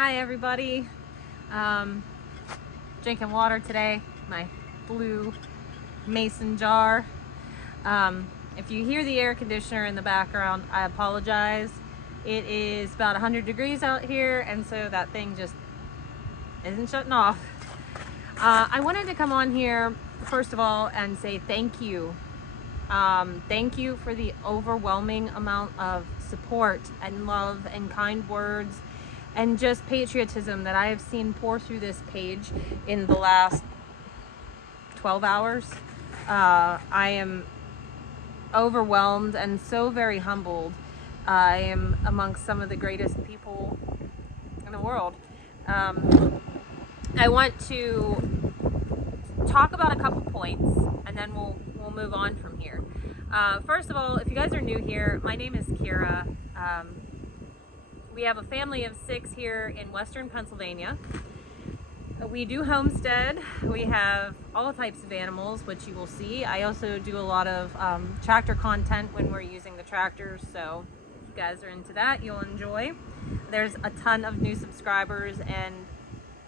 Hi everybody. Drinking water today, my blue mason jar. If you hear the air conditioner in the background, I apologize. It is about 100 degrees out here, and so that thing just isn't shutting off. I wanted to come on here first of all and say thank you. Thank you for the overwhelming amount of support and love and kind words and just patriotism that I have seen pour through this page in the last 12 hours. I am overwhelmed and so very humbled. I am amongst some of the greatest people in the world. I want to talk about a couple points and then we'll move on from here. First of all, if you guys are new here, my name is Kira. We have a family of 6 here in Western Pennsylvania. We do homestead. We have all types of animals, which you will see. I also do a lot of tractor content when we're using the tractors, so if you guys are into that, you'll enjoy. There's a ton of new subscribers, and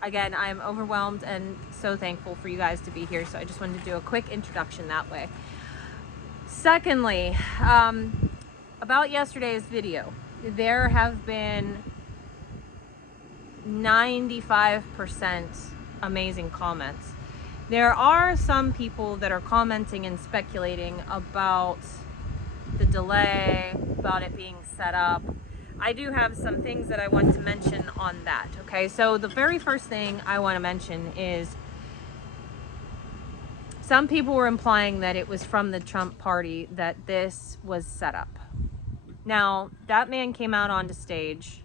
again, I'm overwhelmed and so thankful for you guys to be here, so I just wanted to do a quick introduction that way. Secondly, about yesterday's video, there have been 95% amazing comments. There are some people that are commenting and speculating about the delay, about it being set up. I do have some things that I want to mention on that. Okay, so the very first thing I want to mention is some people were implying that it was from the Trump party that this was set up. Now, that man came out onto stage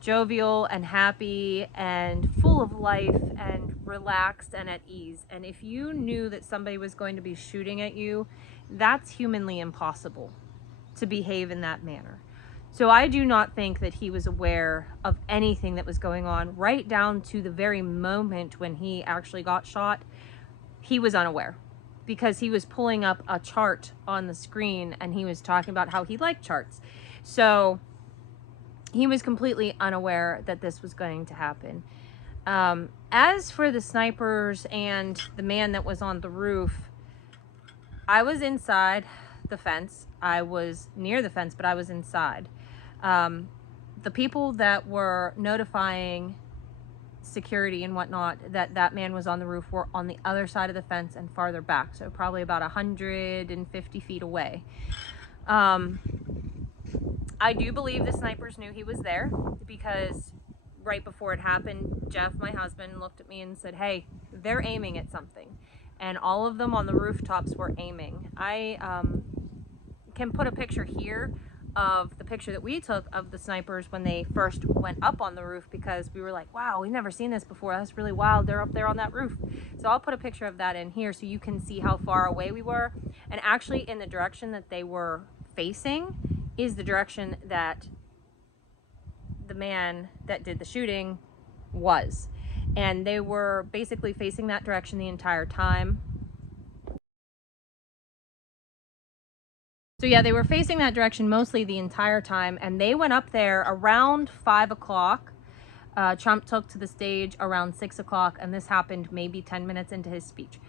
jovial and happy and full of life and relaxed and at ease. And if you knew that somebody was going to be shooting at you, that's humanly impossible to behave in that manner. So I do not think that he was aware of anything that was going on right down to the very moment when he actually got shot. He was unaware because he was pulling up a chart on the screen and he was talking about how he liked charts. So he was completely unaware that this was going to happen. As for the snipers and the man that was on the roof, I was inside the fence. I was near the fence, but I was inside. The people that were notifying security and whatnot that man was on the roof were on the other side of the fence and farther back, so probably about 150 feet away. I do believe the snipers knew he was there because right before it happened, Jeff, my husband, looked at me and said, "Hey, they're aiming at something," and all of them on the rooftops were aiming. I can put a picture here of the picture that we took of the snipers when they first went up on the roof, because we were like, wow, we've never seen this before. That's really wild. They're up there on that roof. So I'll put a picture of that in here so you can see how far away we were. And actually in the direction that they were facing is the direction that the man that did the shooting was. And they were basically facing that direction the entire time. So yeah, they were facing that direction mostly the entire time, and they went up there around 5 o'clock. Trump took to the stage around 6 o'clock, and this happened maybe 10 minutes into his speech.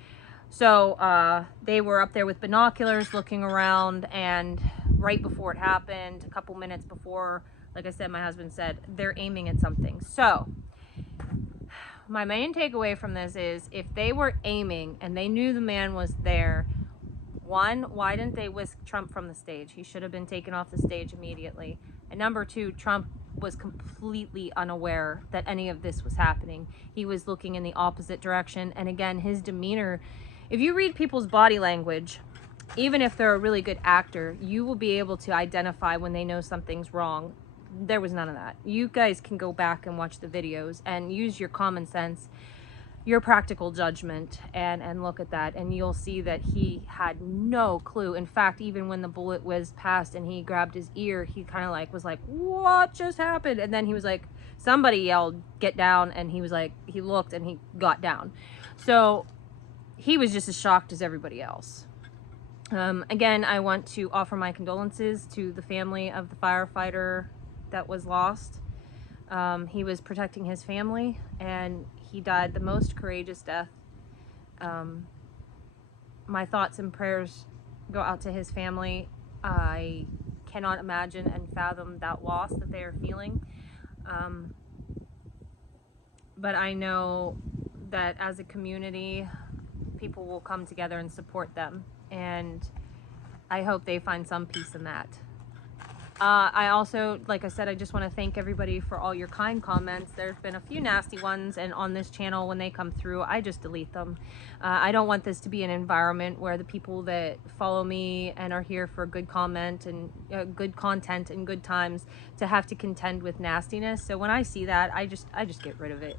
So they were up there with binoculars looking around, and right before it happened, a couple minutes before, like I said, my husband said, they're aiming at something. So my main takeaway from this is, if they were aiming and they knew the man was there, one, why didn't they whisk Trump from the stage? He should have been taken off the stage immediately. And number two, Trump was completely unaware that any of this was happening. He was looking in the opposite direction. And again, his demeanor, if you read people's body language, even if they're a really good actor, you will be able to identify when they know something's wrong. There was none of that. You guys can go back and watch the videos and use your common sense, your practical judgment, and look at that, and you'll see that he had no clue. In fact, even when the bullet was passed and he grabbed his ear, he kind of like was like, what just happened? And then he was like, somebody yelled, get down, and he was like, he looked and he got down. So he was just as shocked as everybody else. Again, I want to offer my condolences to the family of the firefighter that was lost. He was protecting his family, and he died the most courageous death. My thoughts and prayers go out to his family. I cannot imagine and fathom that loss that they are feeling. But I know that as a community, people will come together and support them. And I hope they find some peace in that. I also, like I said, I just want to thank everybody for all your kind comments. There's been a few nasty ones, and on this channel, when they come through, I just delete them. I don't want this to be an environment where the people that follow me and are here for good comment and good content and good times to have to contend with nastiness. So when I see that, I just get rid of it.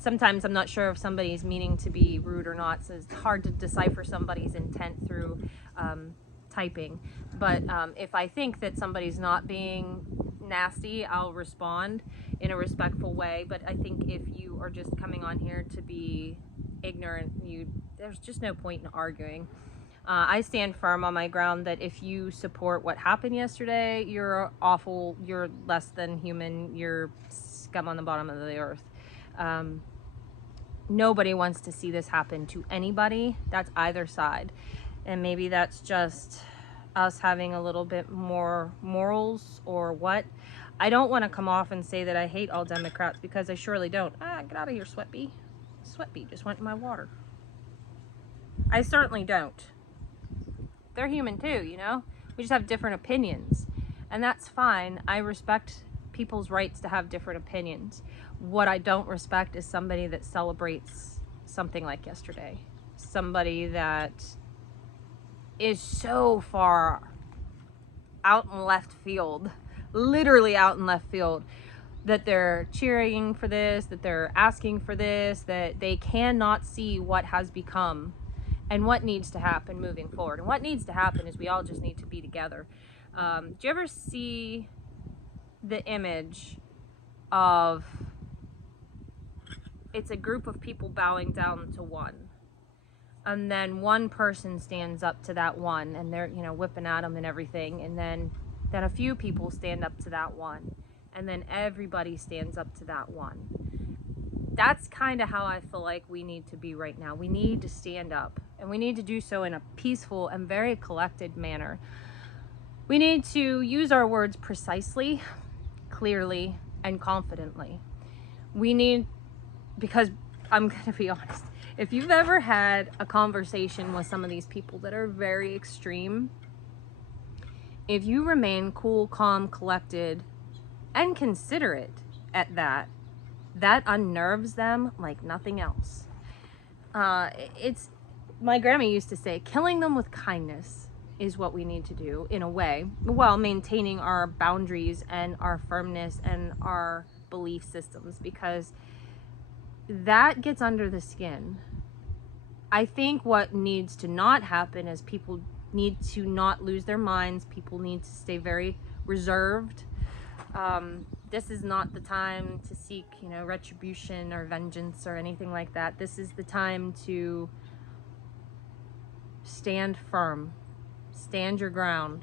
Sometimes I'm not sure if somebody's meaning to be rude or not, so it's hard to decipher somebody's intent through typing. But if I think that somebody's not being nasty, I'll respond in a respectful way. But I think if you are just coming on here to be ignorant, there's just no point in arguing. I stand firm on my ground that if you support what happened yesterday, you're awful, you're less than human, you're scum on the bottom of the earth. Nobody wants to see this happen to anybody. That's either side. And maybe that's just us having a little bit more morals or what. I don't want to come off and say that I hate all Democrats, because I surely don't. Get out of here, Sweat Bee. Sweat Bee just went in my water. I certainly don't. They're human too, you know? We just have different opinions. And that's fine. I respect people's rights to have different opinions. What I don't respect is somebody that celebrates something like yesterday. Somebody that is so far out in left field, literally out in left field, that they're cheering for this, that they're asking for this, that they cannot see what has become and what needs to happen moving forward. And what needs to happen is we all just need to be together. Do you ever see the image of, it's a group of people bowing down to one, and then one person stands up to that one, and they're, you know, whipping at them and everything, and then a few people stand up to that one, and then everybody stands up to that one. That's kind of how I feel like we need to be right now. We need to stand up, and we need to do so in a peaceful and very collected manner. We need to use our words precisely, clearly, and confidently. We need, because I'm going to be honest, if you've ever had a conversation with some of these people that are very extreme, if you remain cool, calm, collected, and considerate at that unnerves them like nothing else. It's, my grandma used to say, killing them with kindness is what we need to do, in a way, while maintaining our boundaries and our firmness and our belief systems, because that gets under the skin. I think what needs to not happen is people need to not lose their minds. People need to stay very reserved. This is not the time to seek, you know, retribution or vengeance or anything like that. This is the time to stand firm, stand your ground,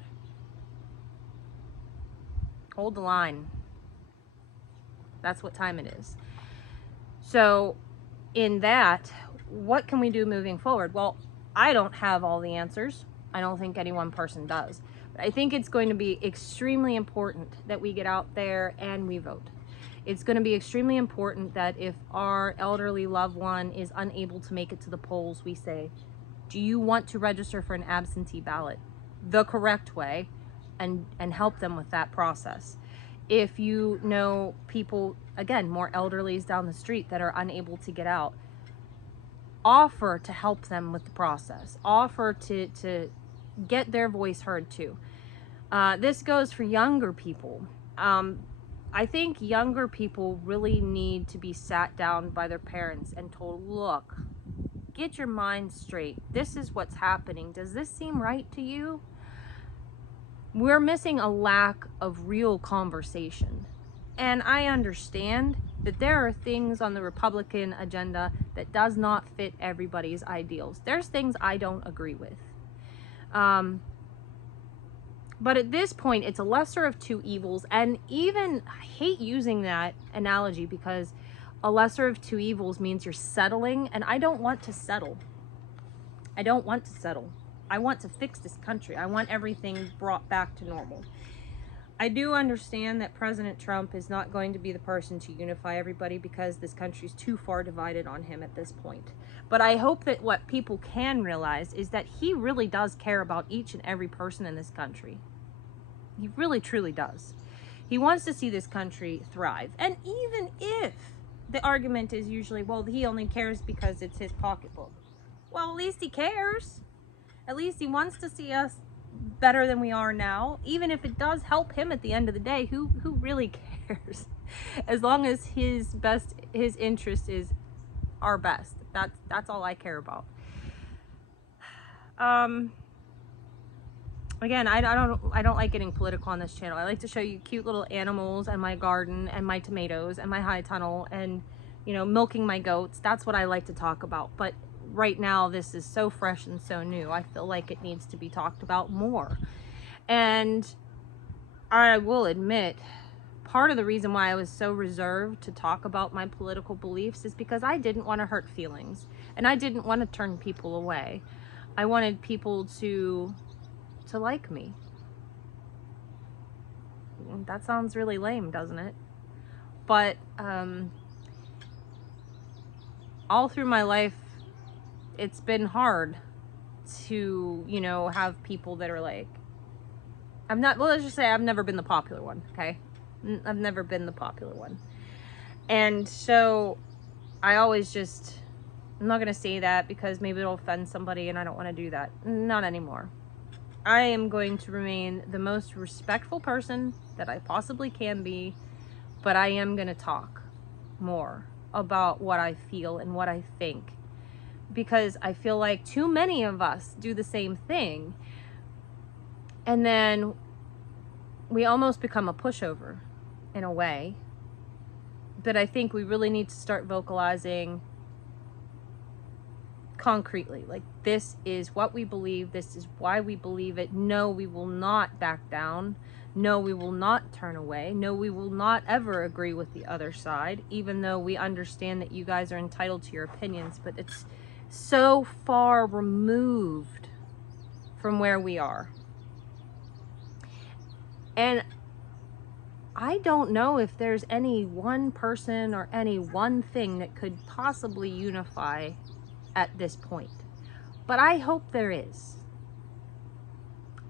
hold the line. That's what time it is. So in that, what can we do moving forward? Well, I don't have all the answers. I don't think any one person does. But I think it's going to be extremely important that we get out there and we vote. It's going to be extremely important that if our elderly loved one is unable to make it to the polls, we say, do you want to register for an absentee ballot the correct way, and help them with that process. If you know people, again, more elderlies down the street that are unable to get out, offer to help them with the process. Offer to get their voice heard too. This goes for younger people. I think younger people really need to be sat down by their parents and told, look, get your mind straight. This is what's happening. Does this seem right to you? We're missing a lack of real conversation. And I understand that there are things on the Republican agenda that does not fit everybody's ideals. There's things I don't agree with. But at this point, it's a lesser of two evils. And even, I hate using that analogy because a lesser of two evils means you're settling. And I don't want to settle. I don't want to settle. I want to fix this country. I want everything brought back to normal. I do understand that President Trump is not going to be the person to unify everybody because this country's too far divided on him at this point. But I hope that what people can realize is that he really does care about each and every person in this country. He really, truly does. He wants to see this country thrive. And even if the argument is usually, well, he only cares because it's his pocketbook. Well, at least he cares. At least he wants to see us better than we are now. Even if it does help him at the end of the day, who really cares? As long as his interest is our best. That's all I care about. Again, I don't like getting political on this channel. I like to show you cute little animals and my garden and my tomatoes and my high tunnel and, you know, milking my goats. That's what I like to talk about. But right now, this is so fresh and so new. I feel like it needs to be talked about more. And I will admit, part of the reason why I was so reserved to talk about my political beliefs is because I didn't want to hurt feelings. And I didn't want to turn people away. I wanted people to like me. That sounds really lame, doesn't it? But all through my life, it's been hard to, you know, have people that are like, let's just say I've never been the popular one, okay? I've never been the popular one. And so I always just, I'm not going to say that because maybe it'll offend somebody and I don't want to do that. Not anymore. I am going to remain the most respectful person that I possibly can be, but I am going to talk more about what I feel and what I think, because I feel like too many of us do the same thing, and then we almost become a pushover in a way. But I think we really need to start vocalizing concretely, like, this is what we believe, this is why we believe it. No, we will not back down. No, we will not turn away. No, we will not ever agree with the other side, even though we understand that you guys are entitled to your opinions, but it's so far removed from where we are. And I don't know if there's any one person or any one thing that could possibly unify at this point. But I hope there is.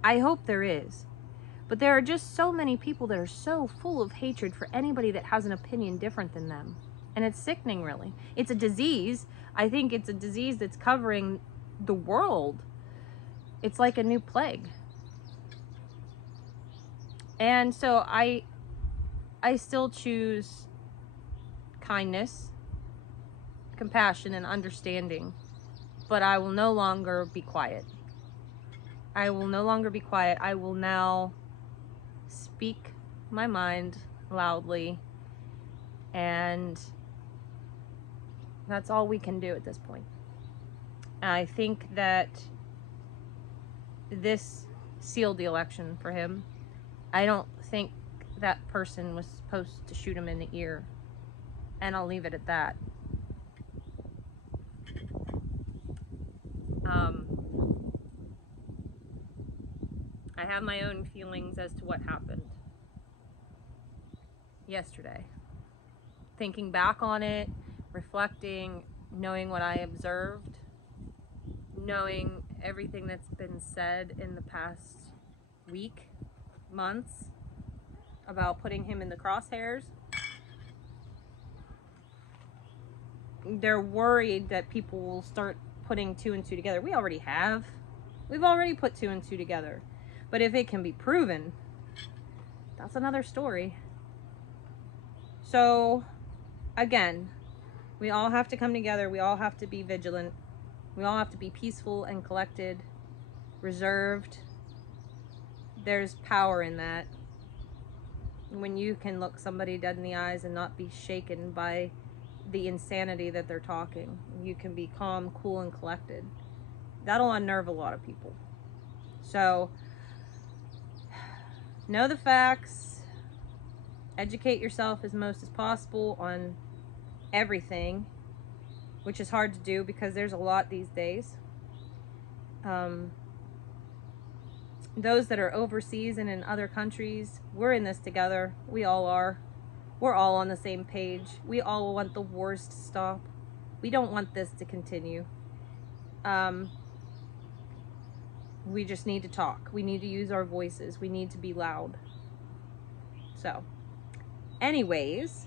I hope there is. But there are just so many people that are so full of hatred for anybody that has an opinion different than them. And it's sickening, really. It's a disease. I think it's a disease that's covering the world. It's like a new plague. And so I still choose kindness, compassion, and understanding, but I will no longer be quiet. I will no longer be quiet. I will now speak my mind loudly, and that's all we can do at this point. I think that this sealed the election for him. I don't think that person was supposed to shoot him in the ear, and I'll leave it at that. I have my own feelings as to what happened yesterday. Thinking back on it, reflecting, knowing what I observed, knowing everything that's been said in the past week, months, about putting him in the crosshairs. They're worried that people will start putting two and two together. We already have. We've already put two and two together. But if it can be proven, that's another story. So, again, we all have to come together. We all have to be vigilant. We all have to be peaceful and collected, reserved. There's power in that. When you can look somebody dead in the eyes and not be shaken by the insanity that they're talking. You can be calm, cool, and collected. That'll unnerve a lot of people. So, know the facts, educate yourself as most as possible on everything, which is hard to do because there's a lot these days. Those that are overseas and in other countries, we're in this together. We all are. We're all on the same page. We all want the wars to stop. We don't want this to continue. We just need to talk. We need to use our voices. We need to be loud. So, anyways,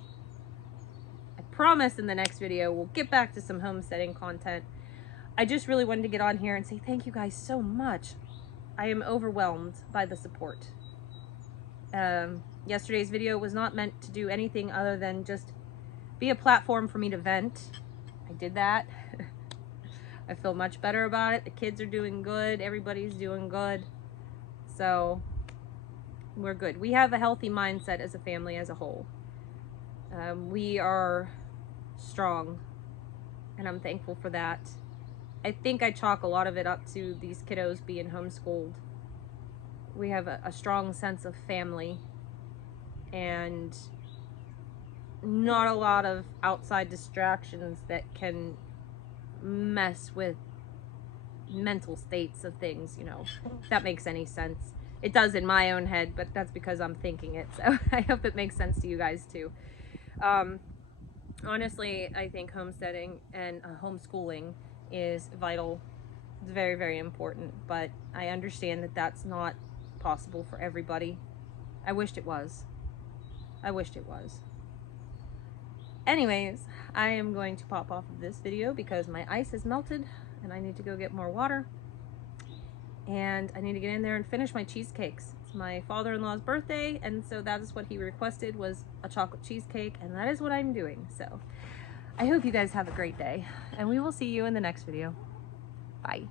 I promise in the next video we'll get back to some homesteading content. I just really wanted to get on here and say thank you guys so much. I am overwhelmed by the support. Yesterday's video was not meant to do anything other than just be a platform for me to vent. I did that. I feel much better about it. The kids are doing good. Everybody's doing good. So we're good. We have a healthy mindset as a family as a whole. We are strong, and I'm thankful for that. I think I chalk a lot of it up to these kiddos being homeschooled. We have a strong sense of family and not a lot of outside distractions that can mess with mental states of things, you know, if that makes any sense. It does in my own head, but that's because I'm thinking it, so I hope it makes sense to you guys too. Honestly, I think homesteading and homeschooling is vital. It's very, very important, but I understand that that's not possible for everybody. I wished it was. I wished it was. Anyways, I am going to pop off of this video because my ice has melted and I need to go get more water. And I need to get in there and finish my cheesecakes. It's my father-in-law's birthday, and so that is what he requested, was a chocolate cheesecake, and that is what I'm doing. So I hope you guys have a great day, and we will see you in the next video. Bye.